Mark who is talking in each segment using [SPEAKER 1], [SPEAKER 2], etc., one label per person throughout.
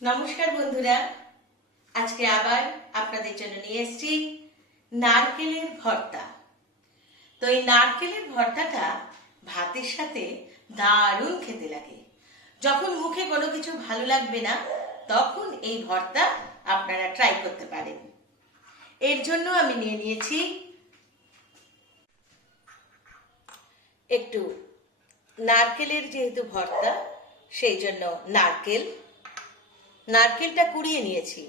[SPEAKER 1] নমস্কার বন্ধুরা। আজকে আবার আপনাদের জন্য নিয়ে এসেছি নারকেলের ভর্তা। তো এই নারকেলের ভর্তাটা ভাতের সাথে দারুণ খেতে লাগে। যখন মুখে কোনো কিছু ভালো লাগবে না, তখন এই ভর্তা আপনারা ট্রাই করতে পারেন। এর জন্য আমি নিয়ে নিয়েছি একটু নারকেলের যেহেতু ভর্তা, সেই জন্য নারকেল। নারকেলটা কুড়িয়ে নিয়েছি।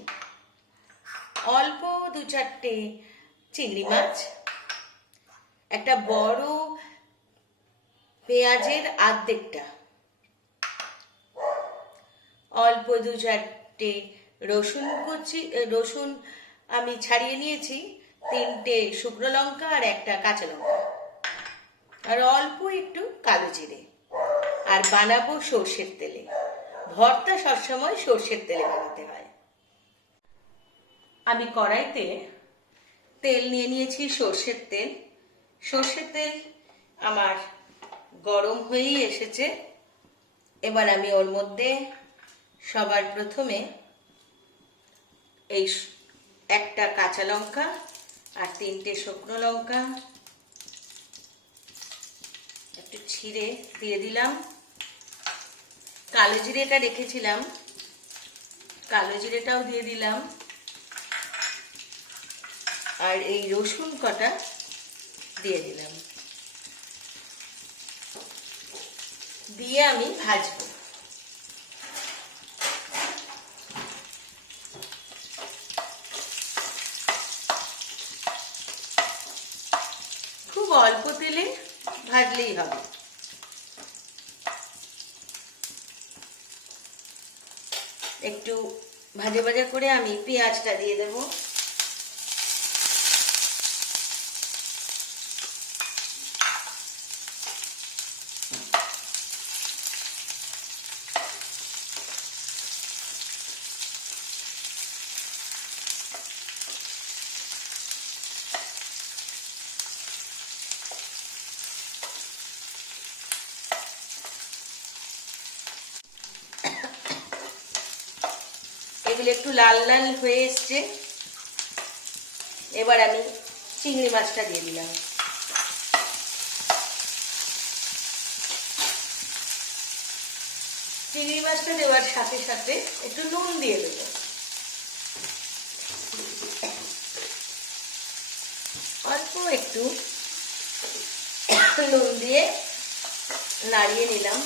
[SPEAKER 1] অল্প দু চারটে চিংড়ি মাছ, একটা বড় পেঁয়াজের আর্ধেকটা, অল্প দু চারটে রসুন কুচি, রসুন আমি ছাড়িয়ে নিয়েছি, তিনটে শুকনো লঙ্কা আর একটা কাঁচা লঙ্কা। আর অল্প একটু কালো জিরে। আর বানাবো সর্ষের তেলে। ভর্তা সবসময় সর্ষের তেলে বানাতে হয়। আমি কড়াইতে তেল নিয়ে নিয়েছি সর্ষের তেল। সর্ষের তেল আমার গরম হয়েই এসেছে। এবার আমি ওর মধ্যে সবার প্রথমে এই একটা কাঁচা লঙ্কা আর তিনটে শুকনো লঙ্কা একটু ছিঁড়ে দিয়ে দিলাম। কালো জিরেটা রেখেছিলাম। কালো জিরেটাও দিয়ে দিলাম। আর এই রসুন কটা দিয়ে দিলাম। দিয়ে আমি ভাজবো। খুব অল্প তেলে ভাজলেই হবে। একটু ভাজা ভাজা করে আমি পেঁয়াজটা দিয়ে দেব। এগুলো একটু লাল লাল হয়ে এসছে। এবার আমি চিংড়ি মাছটা দিয়ে দিলাম। চিংড়ি মাছটা দেওয়ার সাথে সাথে একটু নুন দিয়ে দেবো। অল্প একটু নুন দিয়ে নাড়িয়ে নিলাম।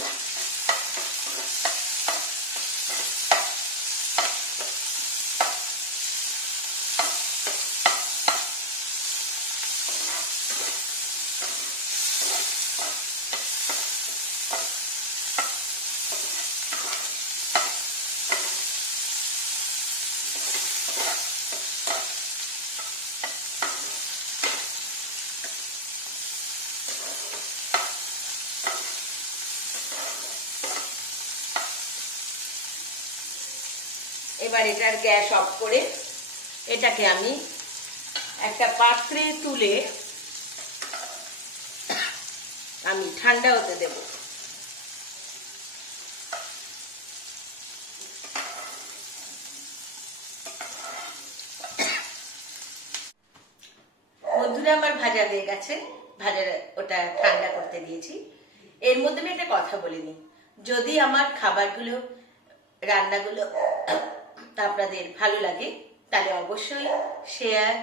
[SPEAKER 1] এবার এটার গ্যাস অফ করে এটাকে আমি একটা পাত্রে তুলে আমি ঠান্ডা হতে দেব। বন্ধুরা, আমার ভাজা হয়ে গেছে। ভাজা ওটা ঠান্ডা করতে দিয়েছি। এর মধ্যে আমি একটা কথা বলিনি যদি আমার খাবারগুলো, রান্নাগুলো আপনাদের ভালো লাগে, তাহলে অবশ্যই শেয়ার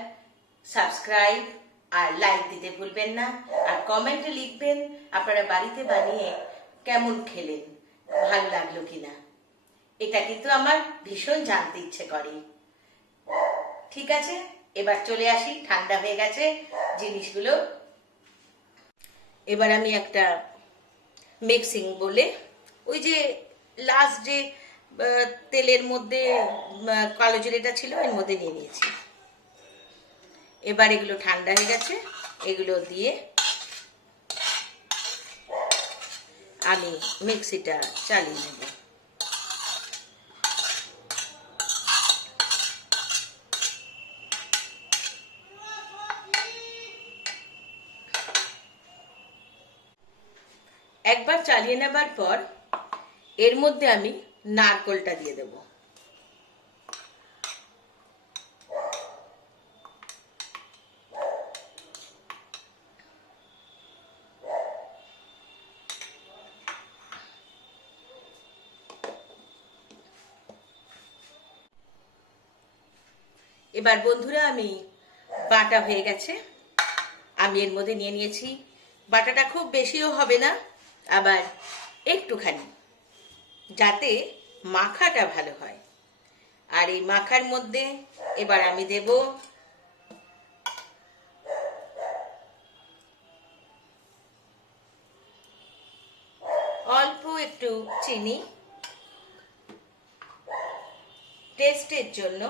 [SPEAKER 1] সাবস্ক্রাইব আর লাইক দিতে ভুলবেন না। আর কমেন্টে লিখবেন, আপনারা বাড়িতে বানিয়ে কেমন খেলেন, ভালো লাগল কিনা। এটা কিন্তু আমার ভীষণ জানতে ইচ্ছে করে। ঠিক আছে? এবার চলে আসি, ঠান্ডা হয়ে গেছে জিনিসগুলো। এবার আমি একটা মিক্সিং বলে, ওই যে লাস্ট যে তেলের মধ্যে কালো জিরেটা ছিল, এর মধ্যে নিয়ে নিয়েছি। এবার এগুলো ঠান্ডা হয়ে গেছে, এগুলো দিয়ে আমি মিক্সিটা চালিয়ে নেব। একবার চালিয়ে নেবার পর, এর মধ্যে আমি নারকলটা দিয়ে দেব। এবার বন্ধুরা, আমি বাটা হয়ে গেছে। আমি এর মধ্যে নিয়ে নিয়েছি। বাটাটা খুব বেশিও হবে না, আবার একটুখানি। যাতে মাখাটা ভালো হয়। আর এই মাখার মধ্যে এবার আমি দেব অল্প একটু চিনি। টেস্টের জন্য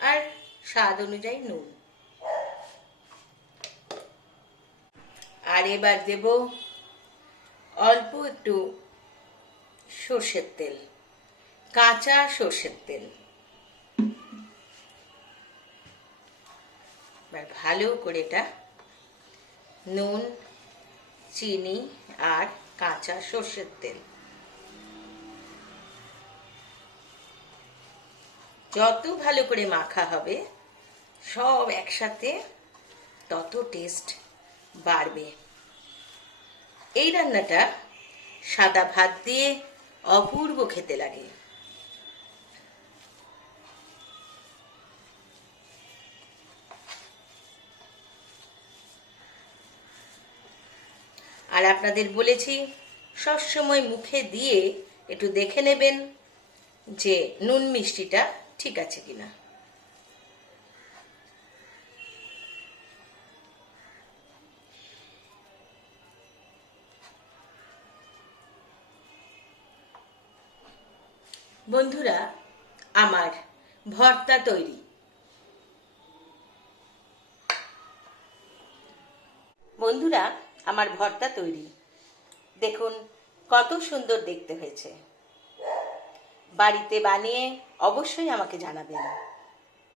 [SPEAKER 1] আর স্বাদ অনুযায়ী নুন। আর এবার দেব অল্প একটু সর্ষের তেল, কাঁচা সর্ষের তেল। এবার ভালো করে এটা নুন, চিনি আর কাঁচা সর্ষের তেল। যত ভালো করে মাখা হবে, সব একসাথে তত টেস্ট বাড়বে। এই রান্নাটা সাদা ভাত দিয়ে অপূর্ব খেতে লাগে। আর আপনাদের বলেছি, সবসময় মুখে দিয়ে একটু দেখে নেবেন যে নুন মিষ্টিটা ঠিক আছে কিনা। বন্ধুরা, আমার ভর্তা তৈরি। বন্ধুরা, আমার ভর্তা তৈরি। দেখুন, কত সুন্দর দেখতে হয়েছে। বাড়িতে বানিয়ে অবশ্যই আমাকে জানাবেন।